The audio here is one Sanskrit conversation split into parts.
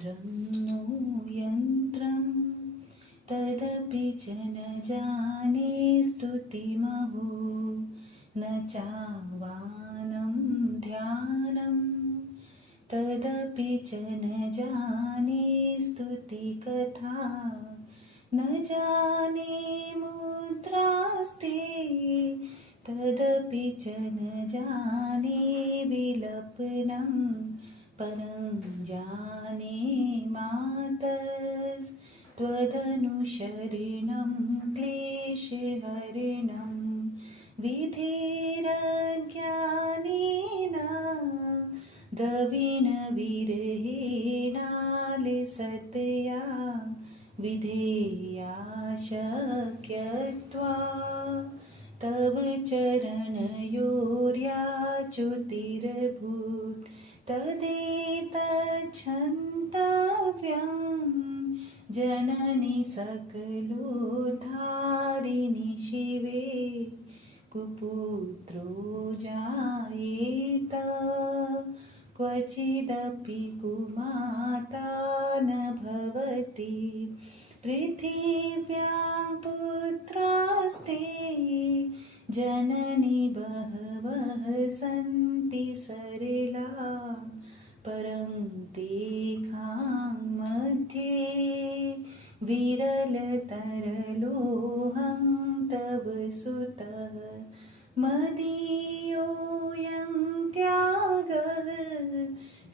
चित्रं नो यन्त्रं तदपि च न जाने स्तुतिमहो न चाह्वानं ध्यानं तदपि च न जाने स्तुतिकथा न जाने मुद्रास्ते तदपि च न जाने विलपनं परं जाने मातस्त्वदनुशरणं क्लेशहरणं विधिरज्ञानेन द्रविणविरहेणालिसतया विधेया शक्यत्वा तव चरणयोर्याच्युतिरभूत् तदेतच्छन्तव्यं जननि सकलोद्धारिणि शिवे कुपुत्रो जायेत क्वचिदपि कुमाता न भवति पृथिव्यां पुत्रास्ते जननि बहवः सन्ति सरला परं तेषां मध्ये विरलतरलोऽहं तव सुतः मदीयोऽयं त्यागः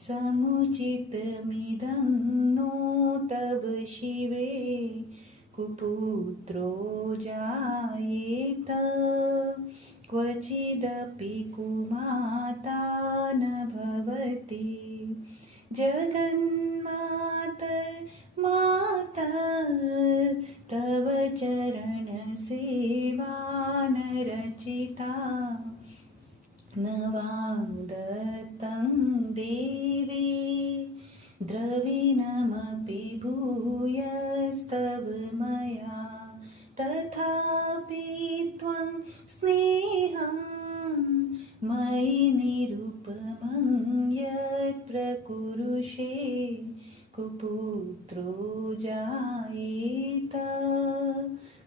समुचितमिदं नो तव शिवे कुपुत्रो जायेत क्वचिदपि कुमाता न भवति जगन्माता तव चरणसेवा न रचिता न वा दत्तं देवी द्रविणमपि भूयस्तव मया तथापि त्वं स्नेहं मयि निरुपमं यत् प्रकुरुषे कुपुत्रो जायेत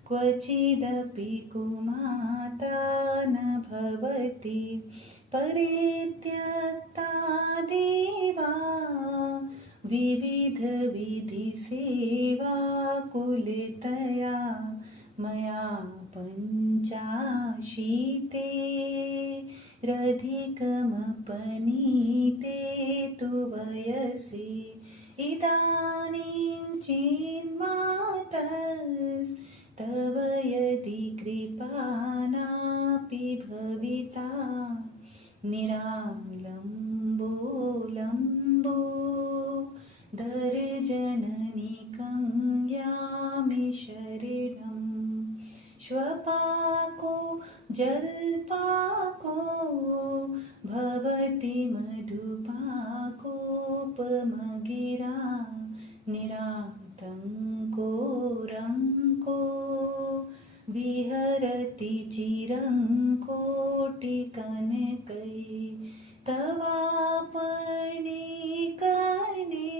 क्वचिदपि कुमाता न भवति परित्यक्ता देवा विविधविधिसेवा कुलतया मया पञ्चाशीते रधिकमपनीते तु वयसि इदानीं चिन्मातस्तव यदि कृपानापि भविता निरालम्बो लम्बो दर्जननिकं यामि शरणं श्वपाको जल्पाको भवति मधुपाकोपमगिरा निरातङ्को रङ्को विहरति चिरं कोटिकनकै तवापर्णे कर्णे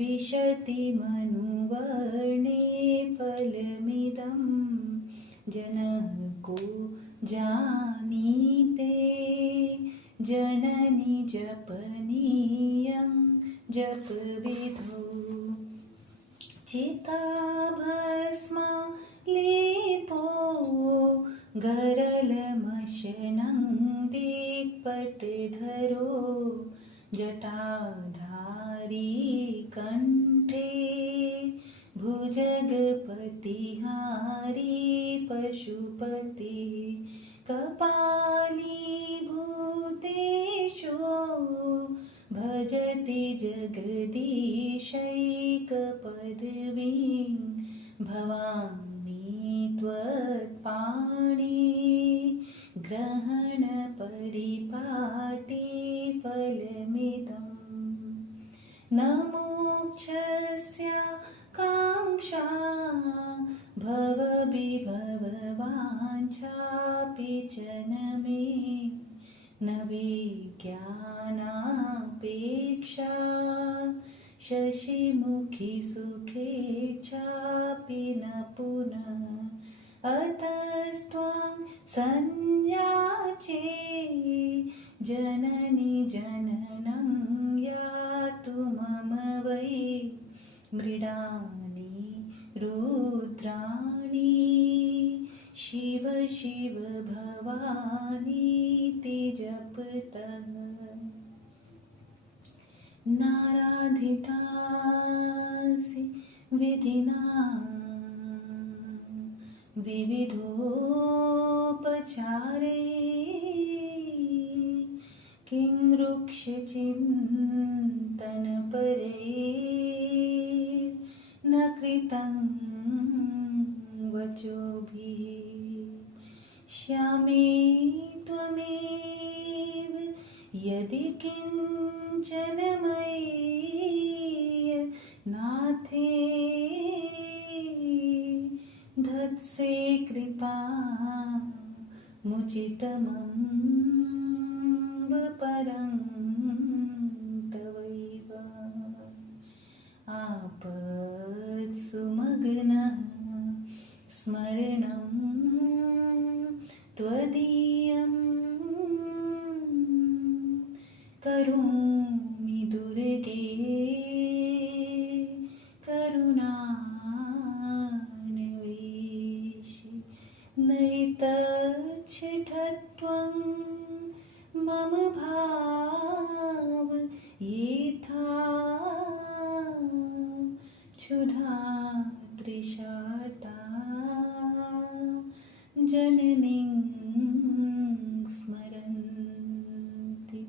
विशति मनुवर्णे फलमिदं जनः को जानीते जननि जपनीयं जपविधौ चिताभस्मा लेपो गरलमशनं दिक्पटधरो जटाधारी कण्ठे भुजगपतिहारी पशुपति कपाली भूतेशो भजति जगदीशैकपदवीं भवानी त्वत्पाणि ग्रहणपरिपाटी फलमिदं न मोक्षस्य काङ्क्षा भवविभववाञ्छापि च न मे न विज्ञानापेक्षा शशिमुखी सुखे चापि न पुनः अतस्त्वां संयाचे जननी जननं यातु मम वै मृडानि रुद्राणि शिव शिव भवानीति जपतः नाराधितासि विधिना विविधोपचारे किं वृक्षचिन्तनपरे न कृतं वचोभिः श्यामे त्वमेव यदि किञ्चन मयि नाथे धत्से कृपा मुचितमम्ब परं तवैव आपत्सुमग्नः स्मरणं त्वदीयं करोमि दुर्गे करुणान्वेषि नैतच्छठत्वं मम भाव येथा क्षुधा तृषार्ता जननीं स्मरन्ति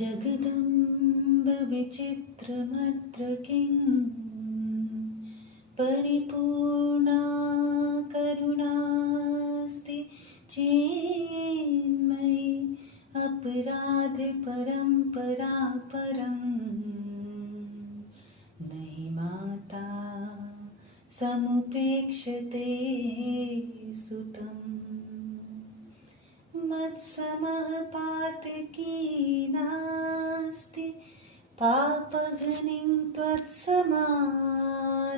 जगदम्ब विचित्रमत्र किं परिपूर्णा करुणास्ति चेन्मयि अपराध परम्परा परं नहि माता समुपेक्षते सुतं मत्समः पातकी नास्ति पापघ्निं त्वत्समा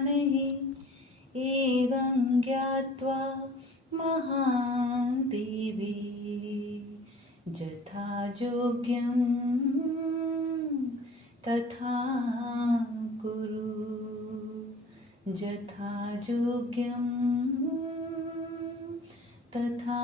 नहि एवं ज्ञात्वा महादेवी यथा योग्यं तथा कुरु यथा योग्यं तथा